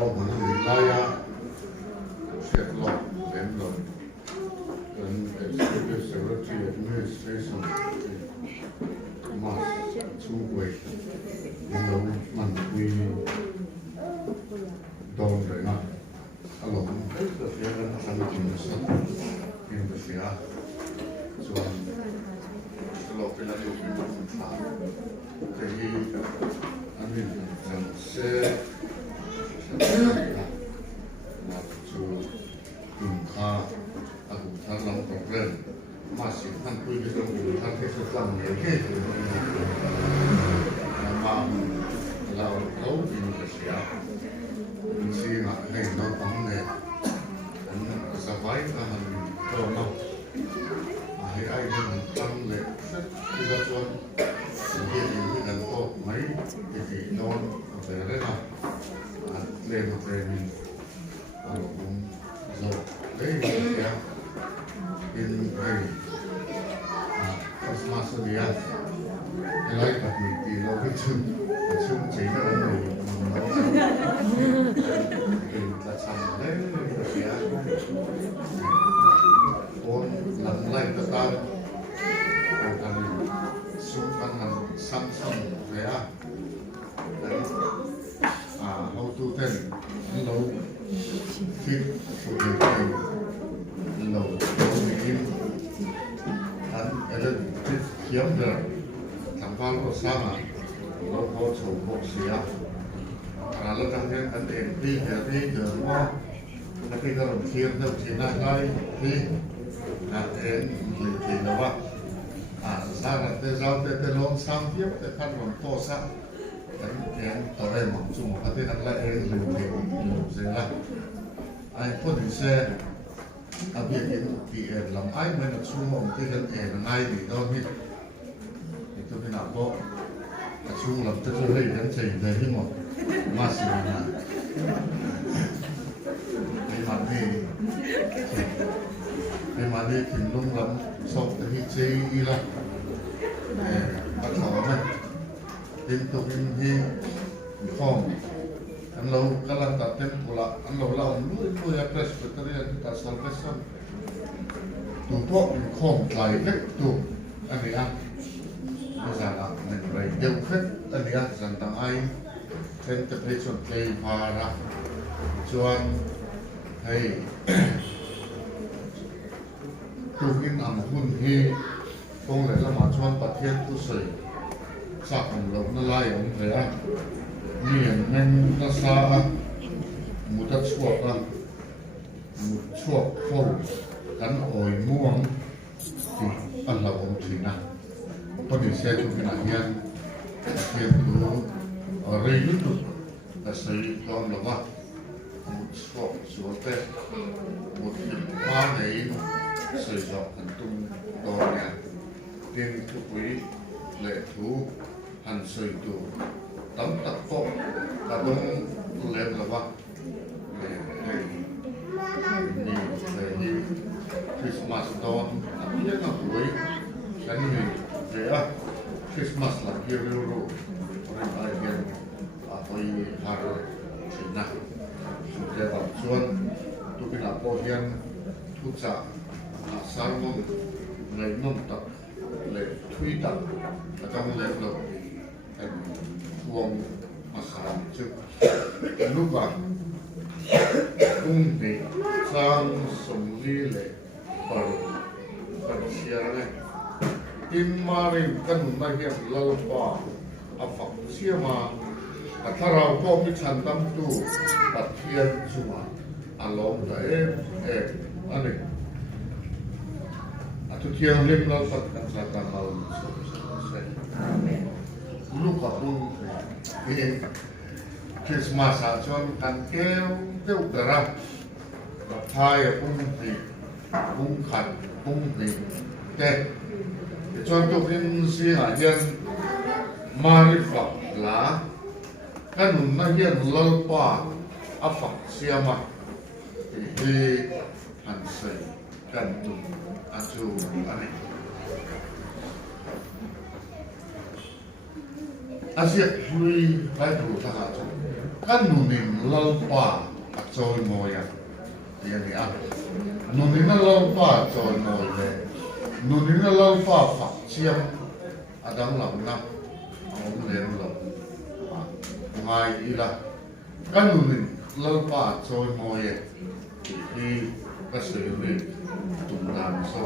có một người lai sẽ lọt đến rồi and executive secretary administration mà chú quay lâu mình quy đồn rồi nè alo cái phía bên sang chính sách in the phía so alo cái là điều kiện mình phải thì anh mình sẽ chú khá aku dalam program masih hampir di dalam hati setelah mereka memang kalau di Indonesia mesti nak kena pandai dan sampai kan kalau akhir-akhir dengan pandai kita cuan dia ini dan kok mai jadi non berada leh training kalau so Indonesia in Krismas dia nilai community lo cái chung chỉ nó ở người là sang đấy Indonesia con làm lại tất cả còn xung quanh hàng Samsung vậy à đấy how to tell hello fit for the game lâu in anh ấy kiếm được thằng con của sao mà nó có chủ bộ xía là nó đang đến anh em đi giờ mà khi các đồng thiên đâu chỉ là ngay thì anh em thì nó vậy sao là tới giao tới lon sang tiếp tới khăn còn to sang anh em tao em mặc chung cái tên anh lại em lùm gì là ai có thể xe việc thì làm ai mới là chung một cái vấn đề là ngay thì đâu hết thì tôi phải làm bộ chung làm tất cả những cái chuyện về nhưng mà sự là cái mà đi thì lúc lắm sau cái chơi đi là bắt đầu này tin tục đi phòng anh lâu cái lần đầu tiên của là anh lâu lâu nuôi Presbyterian cả Salvation tụ thuốc không phải cách tụ anh ấy ăn bây giờ là mình phải điều khích anh ấy ăn rằng tặng ai trên tập hệ chuẩn cây và ra chuan hay tụ in ăn hun hi không lẽ là mà chuan bát thiên tu sợi sạc ông lâu nó lai ông thấy à miền men nó xa một đất chuột khô gắn ổi muông thì ăn là ông chỉ nào có điều xe trong cái này hiền thú ở đây lúc là xây con là vad một chuột tết một hoa này xây dọc hành tung đò nhà tiên thú quý lệ thú hành xây tù tấm tập phổ và đông lên là vad về Krismas đón biết là cuối cái gì về Krismas là kia lưu ru rồi ai biết tôi hà rồi chỉ nè chúng ta bảo xuân tôi biết là bao nhiêu thuốc giả sáng mông ngày nông tập lệ thuy tập ở trong lễ lộc buông mà sáng trước lúc vào cung thì sang sông ly lệ phần chia này in mà mình cần phải hiểu lâu qua phật chia màถ้าเราก็มีฉันตั้งตู้ตัดเทียนสุมาอารมณ์แต่อันนี้ทุกเทียนเล่มเราตัดกันสักการเราลูกกับลุงเองคริสต์มาสชวนกันแก้วกระรับกับพายปุ้งตีปุ้งขัดปุ้งตีแต่ชวนตัวเองเสียเงินมาริฝักหลาkan nunahyan lalpa afak siyama di hansay kanto atu ani asiat hui Bible ta ha chu kan nunin lalpa a choi moya yani a nunin lalpa choi moi le nunin lalpa fa chiam adang lam na om len lo ngai ila kan nunin lalpa choi moye hi ka sei ri tum nam so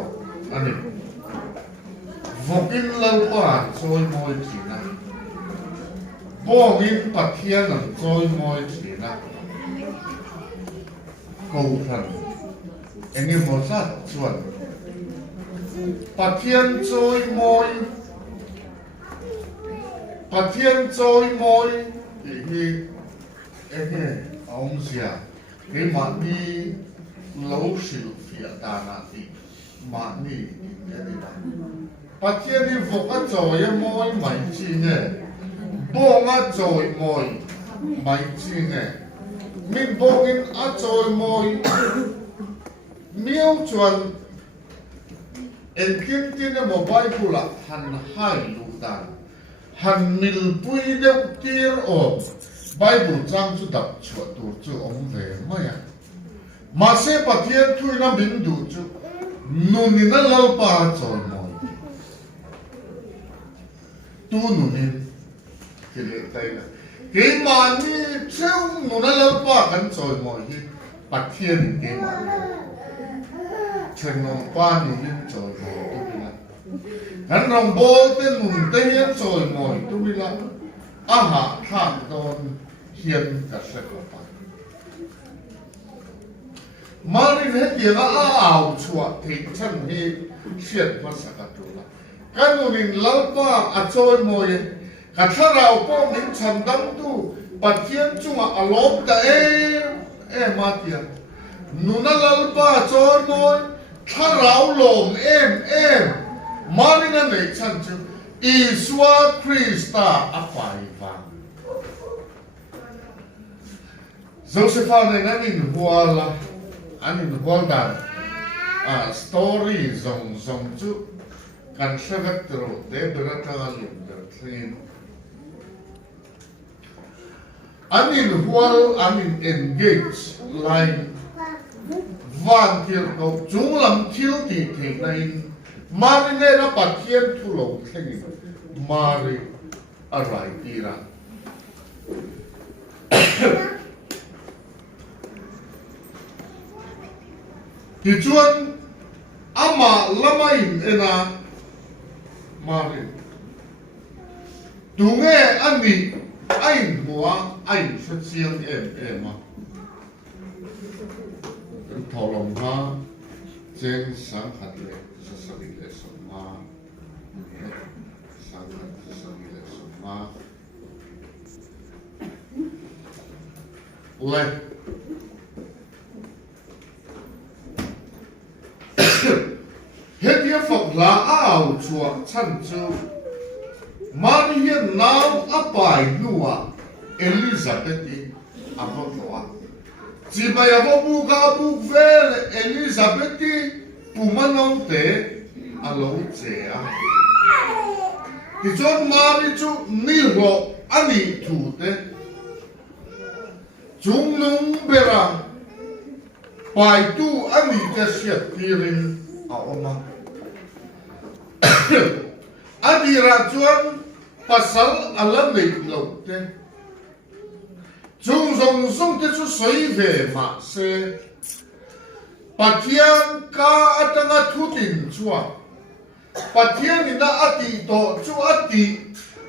ani vokin lalpa choi moi china bongin pathian ang choi moi china câu thần anh em một sát chuẩn pathian choi moi thì anh ông xia cái mà đi lâu xỉu phía ta na thì mà đi cái gì đó pathian đi vô cái choi moi mày chi nghe bông á choi moi mày chi nghe mình bông in á choi moi miêu chuẩn en kim tin mo Bible la han hai lu dan han mil pui deuh tir o Bible trang chu dap chuat tur chu om ve maya ma se pathian thui na bin du chu nunin a lalpa choi moi tu nunin kile tai na ke ma ni cheu nun a lalpa kan choi moi hi pathian ke ma chen nong pa nunin choi moi tu bila kan rong bol te nun te hian choi moi tu bila aha thang don hian ka se ko pa Marin hetiang a au chua thing chan hi siat pa sakatula kanunin lalpa a choi moi ka tharau po min chan dam tu pathian chunga alom ta matia nuna lalpa choi moi tharau lom marina nei chan chu Iswa Krista apai va Josephine nanin huala anin hualdan story zong chu kan sagat ro de berata lim berthin anin hual anin engage line van til ko chunglam thil ti thing nain mari ne na pathian thulo thengin mari arai tira Thì chuan ama lamain ena mari tu nghe ani ain mua ain xuất chiang em thọ lòng ha trên sáng hạt lệ sa lệ sông ma sáng hạt sa lệ sông ma lệ hết dia phật lá áo chùa chân chu Maria now apai lua Elizabeth apotoa chỉ bây giờ bu ga bu về Elizabeth pumanong te alo che a thì chọn Maria chu ni ro ani thu te chung nung bera pai tu ani te siat tirin a oma adira chuan pasal alam nei lo te chung zong te chu soi ve ma se pathian ka atanga thutin chua pathian ina ati to chu ati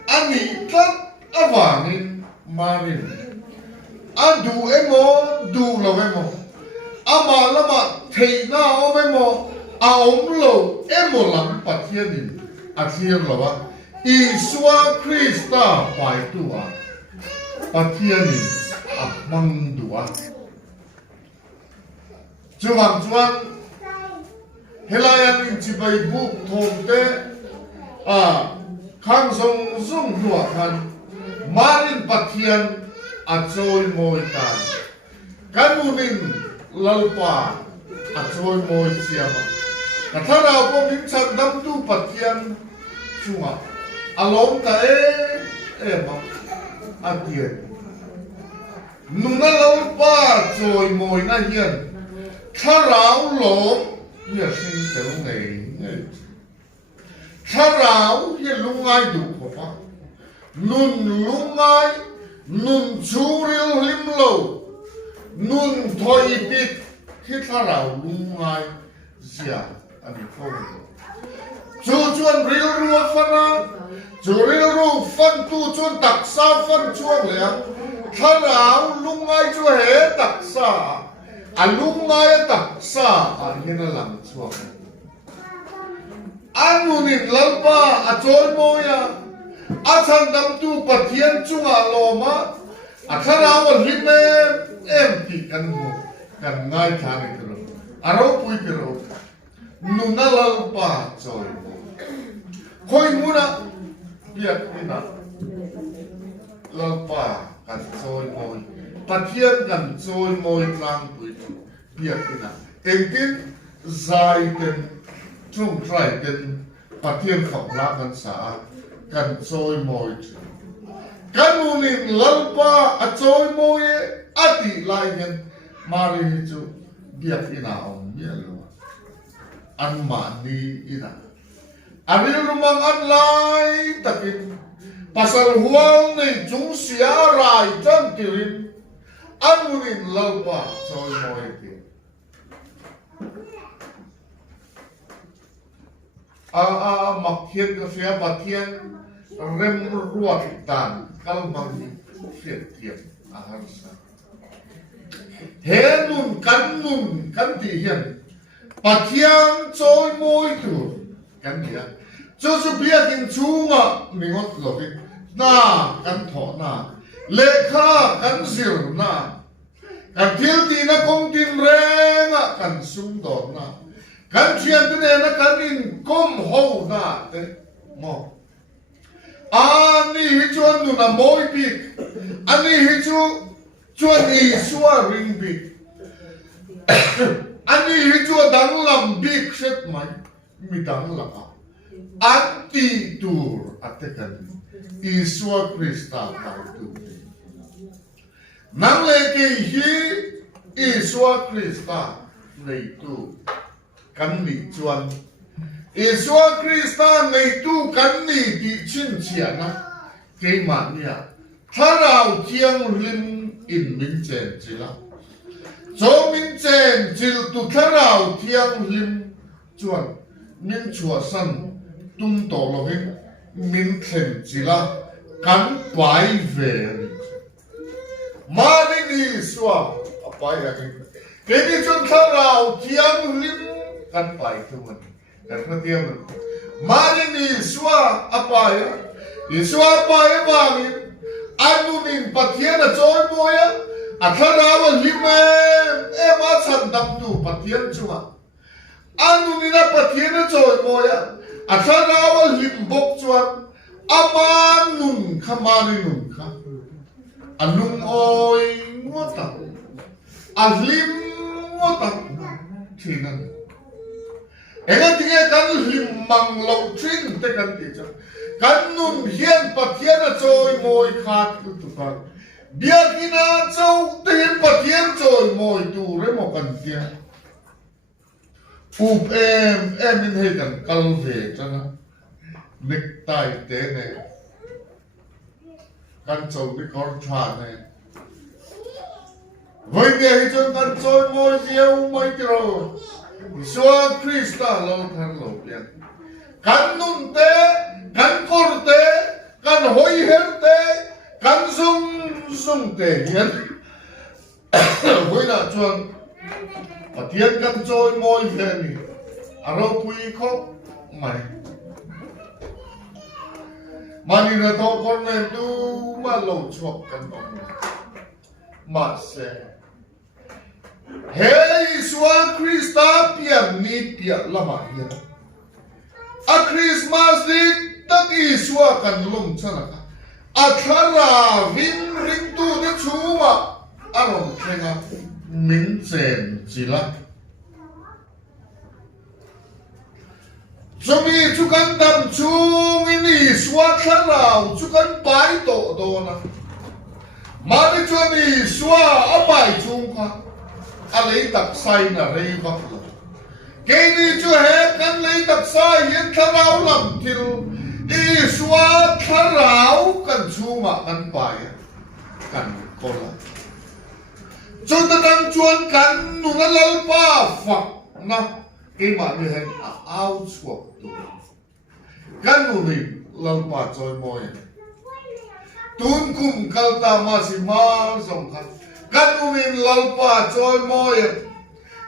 ani tat awangin marin adu emo du lo emo ama lama theina omemo aomlo emolam pathianin athir lawa Iswa Krista pai tua pathianin amang dua chuang helayan in chibai buk thomte khang song dua khan marin pathian achoi moi tan kanunin lalpa achoi moi chiama katharau po min chan dam tu pathian chunga alom ta em à tiền nung na lâu ba rồi mồi na hiền thà ráo lốm hiền sinh tiểu ngày thà ráo hiền lung ai đủ của phá nun lung ai nun chú riêu lim lâu nun thôi bít khi thà ráo lung ai già anh không chú chuan riêu ruột phân á chú riêu ruột phân tu chuan đặc sa phân chuan liền thà ráo lung ai chú hết đặc sa lung ai đặc sa hiền là làm chuan anunin lalpa choi moya chan dam tu pathian chunga loma thà ráo lim em ti kan mu kan ngai thani tro aro pui tro nuna lalpa choi khoi muna biak ina lalpa kan choi moi pathian kan choi moi tlang pui biak ina engtin zai ten trung trai ten pathian khop la kan sa kan choi moi kanunin lalpa choi moi ati lai hen mari chu biak ina om mielo an mani ina aril rumang an lai takin pasal huang nei chung sia rai chan tirin anunin lalpa choi moi ti mặc thiên cái phía pathian rem ruột tàn kalmang phiền thiệp harsa he nun kan ti hiền pathian choi moi tu kan dia cho su bia kin chunga mingot lovin na kan tho na lekha kan zir na kan thil ti na kong tin renga kan sum do na kan thian tu ne na kan in kom ho na te mo ani hi chuan nu na moi bi ani hi chuan ni suwa ring bi ani hi chu dang lam bi khet mai mi dang la anti tur atekan iswa krista ta tu nang le ke hi iswa krista nei tu kan ni chuan iswa krista nei tu kan ni ti chin chiana ke mania tharau chiang lim in min chen chila cho min chen chil tu tharau thiang lim chuan min chua san tum to lovin min khem chila kan pai ve mani ni swa apai ya ke ni chun tharau thiang lim kan pai tu man kan na tiam mani ni swa apai iswa pai bangin anunin pathian choi moya atharawa lime ema chan dam tu pathian chunga anunina pathian choi moya atharawa lim bok chuan amanun khamani nun kha anung oi ngota alim ngota thinan enga tinge kan lim mang lo thin te kan ti cha kan nun hian pathian choi moi khat tu ka biakina chau te hian pathian choi moi tu re mo kan tia up em in he kan kal ve chana nek tai te ne kan chau ni kor tha ne voi ne hi chon kan choi moi viau mai tro so krista lo than lo pian kan nun te kan kor te kan hoi her te kan sung te hian voi na chuan pathian kan choi moi ve ni aro pui kho mai mani na to kon ne tu ma lo chok kan ong ma se hey swa krista pian ni pia lama hian a Krismas ni tak iswa kan lum chana ka athara vin ring tu ne chuma arom khenga min chen chila chumi chu kan dam chung in iswa xóa khá rào chú cần bái tổ đồ nè mà đi cho đi xóa ở bài chung khoa lấy đặc sai là rây vọng là cái đi cho hết cần lấy đặc sai hiện khá rào làm thiêu đi xóa khá rào cần chú mà cần bài cần có lại cho ta đang chuan cần nụ nó lal pa phật na cái mà như hình áo suộc tụ cần nụ mình lal pa trôi môi tuôn cùng kalta mà si ma dòng khăn cần nụ mình lal pa trôi môi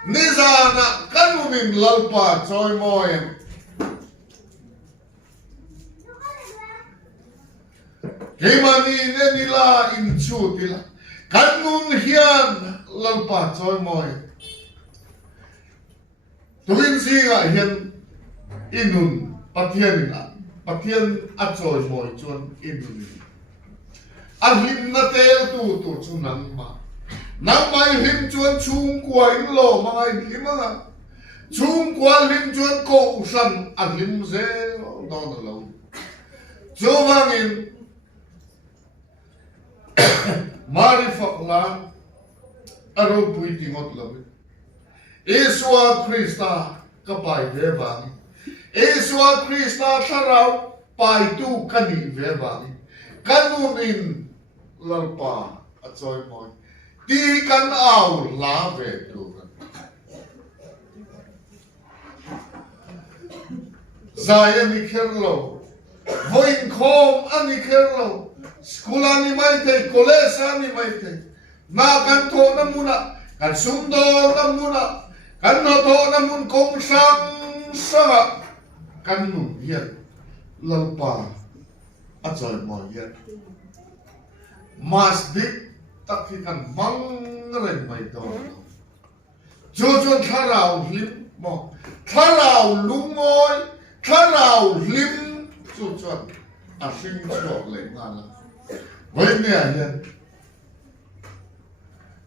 ni ra na cần nụ mình lal pa trôi môi cái mà nên đi là in chu đi là kan nun hian lalpa choi moi tuin singa hian inun pathian a choi moi chuan inun a him na tel tu chu nang mai him chuan chung kwa in lo mai him anga chung kwa him chuan ko san a him ze do na lo chu wangin Mari fakla aro pui tingot lawi Eswa Krista kapai vevang Eswa Krista tharau pai tu kani vevang kanunin lalpa achoi moi ti kan au la ve tu zai ani kherlo voin khom ani kherlo school ani mai te college ani mai te na kan tho na muna kan sum do na muna kan no tho na mun kong sang sa kan nu hian lalpa a choi mo hian mas dik tak hi kan mang ren mai do jo tharau hlim mo tharau lungoi tharau hlim chu a sing chok le ngala với nè hiền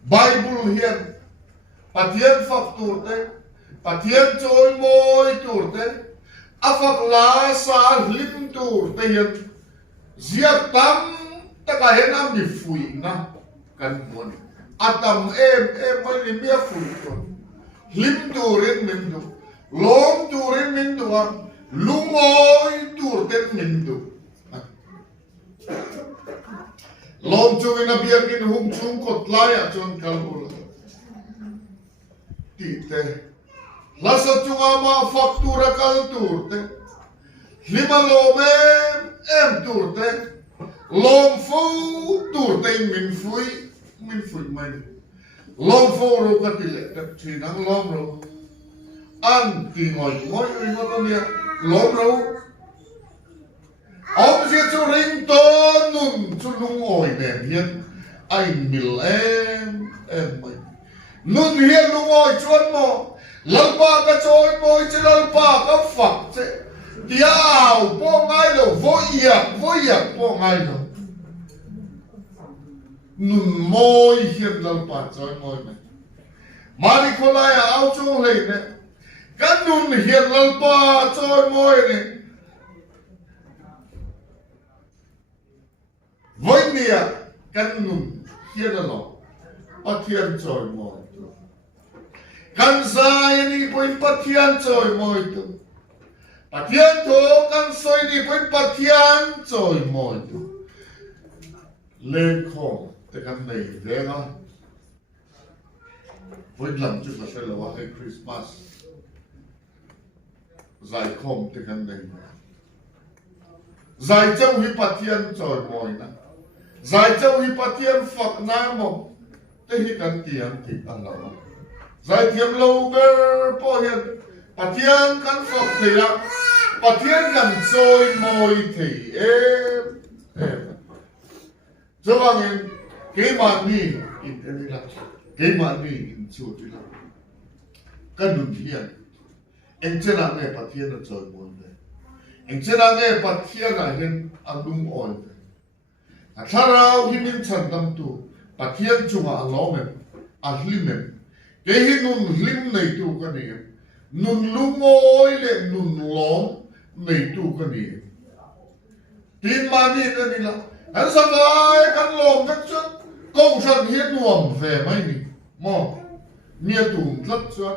Bible hiền pathian phật tu te pathian trôi môi tu te a phật lá sa lim tu te hiền giặc tam ta cả hiền am đi phui na kan mon atam em mới đi mía phui tu lim tu ren min tu lom tu ren min tu lungoi tu te min tu lom chung in a biakin hum chung kot laya chon kalbula ti te lasa chunga ma faktura kal tur te lima lom em tur te lom fu tur te min fui mai lom fu ro ka ti le ta chinang lom ro an ti ngoi ri mo nia lom ro ông sẽ cho ring to nung cho lung oi nè hiền anh mil em mày nun hiền lung oi chuan mo lalpa ka choi moi che lalpa ka phak che tiao po ngai lo voi yak po ngai lo nun moi hiền lalpa choi moi mày mari kholai ao chung le ne kan nun hiền lalpa choi moi ne với nia căn nung hiền là lo pathian choi moi tu kan sai ni poi pathian choi moi tu pathian tho kan soi ni poi pathian choi moi tu lên khom te kan nei venga với làm chút là sẽ là cái Krismas giải khom te kan nei giải châu hi pathian choi moi na giải châu hi pathian phật na mo te hi kan tiang ti an lo giải thiam lo ber po hian pathian kan phật thì là pathian kan choi moi thì em cho bằng cái mà ni in cái là cái mà ni in chu thì là kan nun hian em chưa làm này pathian nó choi moi này em chưa làm này pathian là hian alung oi tharau himin chan dam tu pathian chunga alomem a hlimem ke hi nun hlim nei tu ka ni nun lungoi le nun lom nei tu ka ni tin mà đi ra đi là hắn sao lại hắn lồm rất chút công sản hiến nuông về mấy nị mò nia tùm rất chút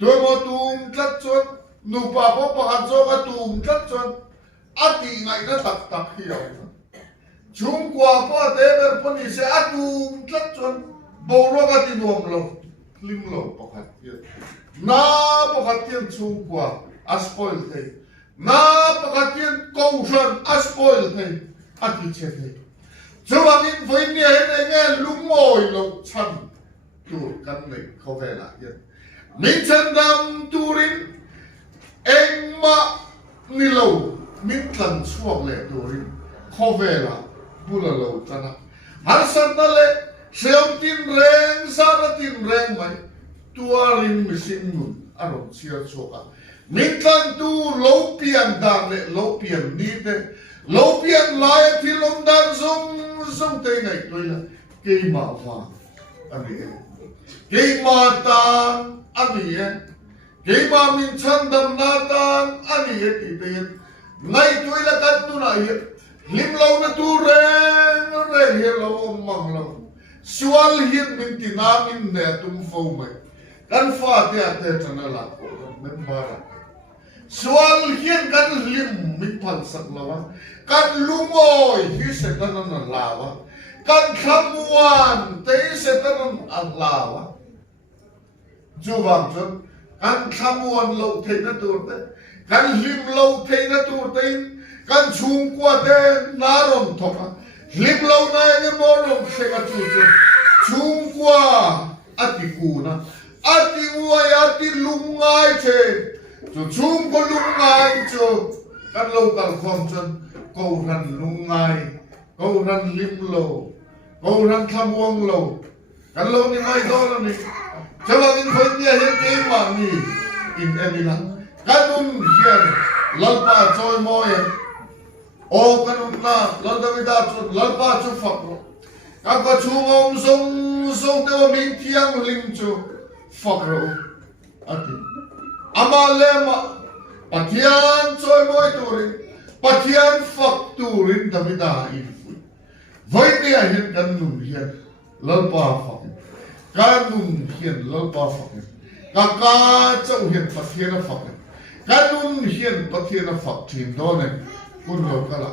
tôi mà tùm rất chút nụ bà bố bà hạt dô cái tùm rất chút á tì ngày nó tạc tạc hiểu chúng qua bà tế bên phân đi sẽ á tùm rất chút bố nó cái tì nuông lâu lim lâu bà hạt tiền na bà hạt tiền chúng qua á spoil thế na bà hạt tiền công sản á spoil thế á tì chết thế cho bằng in với nia hết này nghe lúng ngồi lâu chăn tụi căn này không về lại yên mình chân đam turin anh mà ni lâu mình lần suốt lệ turin không về lại bù là lâu chân á hắn sân ta lệ xem tin rèn sa ra tin rèn mày tua rin mình xin ngủ à rồi chia số à mình lần tu lâu pian đàn lệ lâu pian đi thế lâu pian lại thì lông đàn sông tây này tôi là cây mà hoa anh ấy cây mà tan anh ấy cây mà mình chân đầm na tan anh ấy thì tiền ngay tôi là cắt tu này lim lâu na tu rèn hiện lâu măng lâu sual hiện mình thì nam mình nè tum phô mày căn pha thế cho nó là mình bara sual hiện căn lim mình phật sắc lâu căn lumoi hi sẽ ta nó lawa căn khamuan te sẽ ta nó lawa chú vàng chú căn khamuan lâu thế nó tu thế căn lim lâu thế nó tu thế căn chung qua thế na rom thọ lim lâu này cái mò rom sẽ cả chú chung qua atiku na atiuai ati lungai che chú chung có lungai chú căn lâu căn khom chân câu răn lungai câu răn lim lâu câu răn khamuang lâu căn lâu ni mai đó là ni cho là in khơi nia hiện cái mà ni in em là căn hiện lalpa choi moi o căn na lal davida chu lalpa chu phật các cái chu ngom sông teo mình thiang lim chu phật rồi ati amalema pathian choi moi turin pathian phật turin davida in với nia hiện căn nun hiện lalpa phật căn nun hiện lalpa phật Kaka châu hiện Phật thiên là Phật này, kanun hiện Phật thiên là Phật thiên đó này, hun lo kala,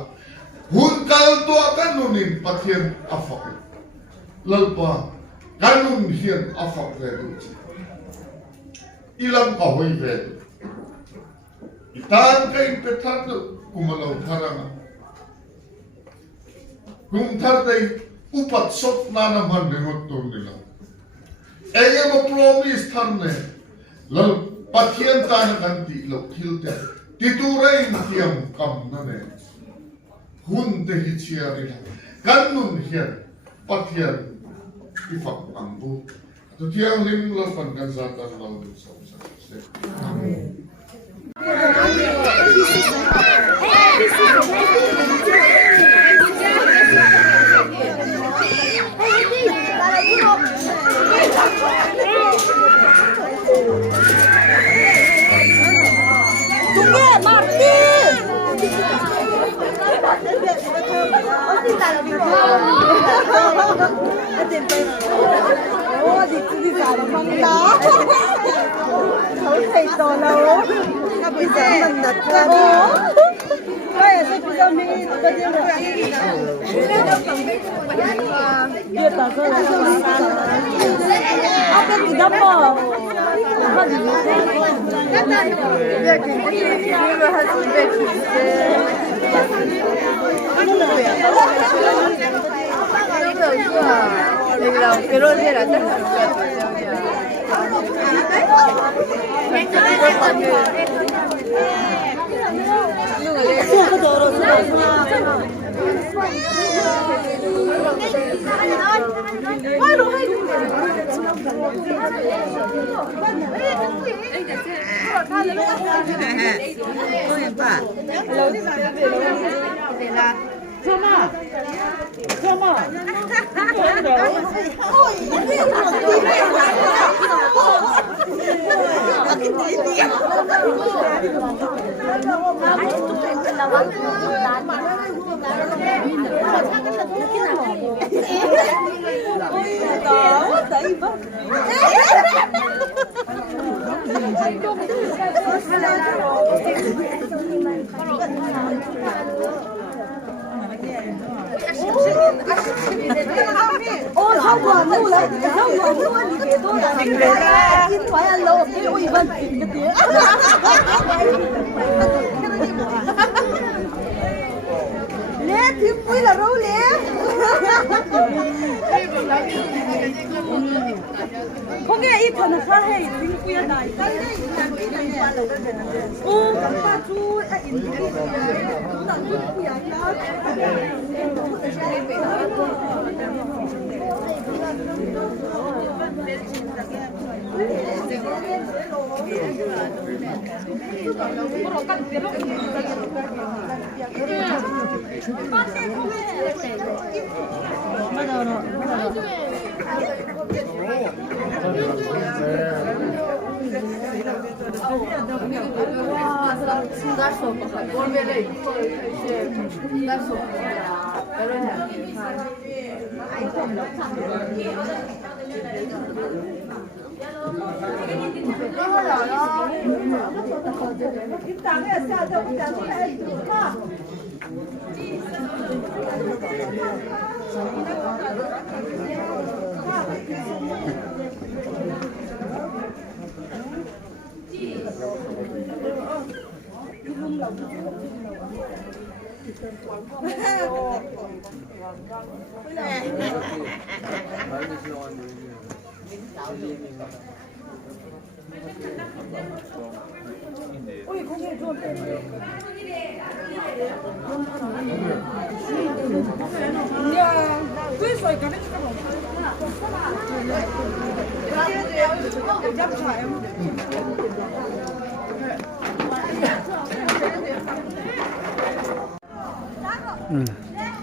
hun kal to kanun in Phật thiên a Phật này, lalpa kanun hiện a Phật về được, ilam cầu về, tan cái petan được cùng mà lâu tharang, cùng thar đây upat sốt na naman dengan tuan nila. Ege mo promise thar ne lal pathian ta na ganti lo khilte titurai thiam kam na ne hun te hi chia ri kanun hian pathian ki fak ambu to thiang lim lo pan kan za ta lo so se amen. Tunggu, Martin. Oh, di sana mangla. Kau thấy to lâu. Bây giờ mình đặt ra đi. Đây là bây giờ mình có gì nữa? Dia tak tahu. Apa tidak mau? Dia kira hasil betul. Mình làm cái rô thế là tất cả Sama. 거기에 이 편은 사해 있고요 나.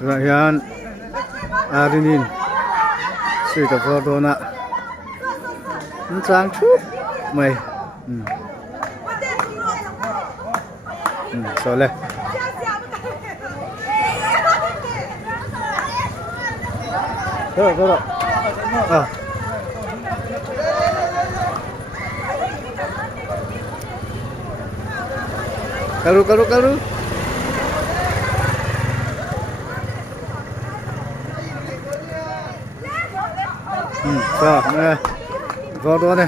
Rồi yan Arinin suy tập vào đó nè trang chút mày rồi lên rồi karu rồi nè vào đó này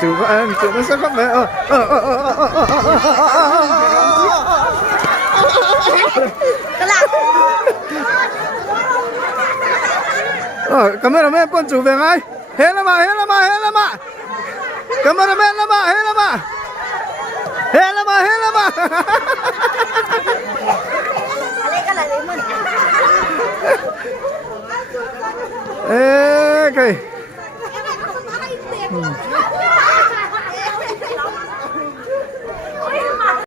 chịu nó sẽ khóc mẹ cameraman con chủ về ngay hết là mà cameraman là mà ê kì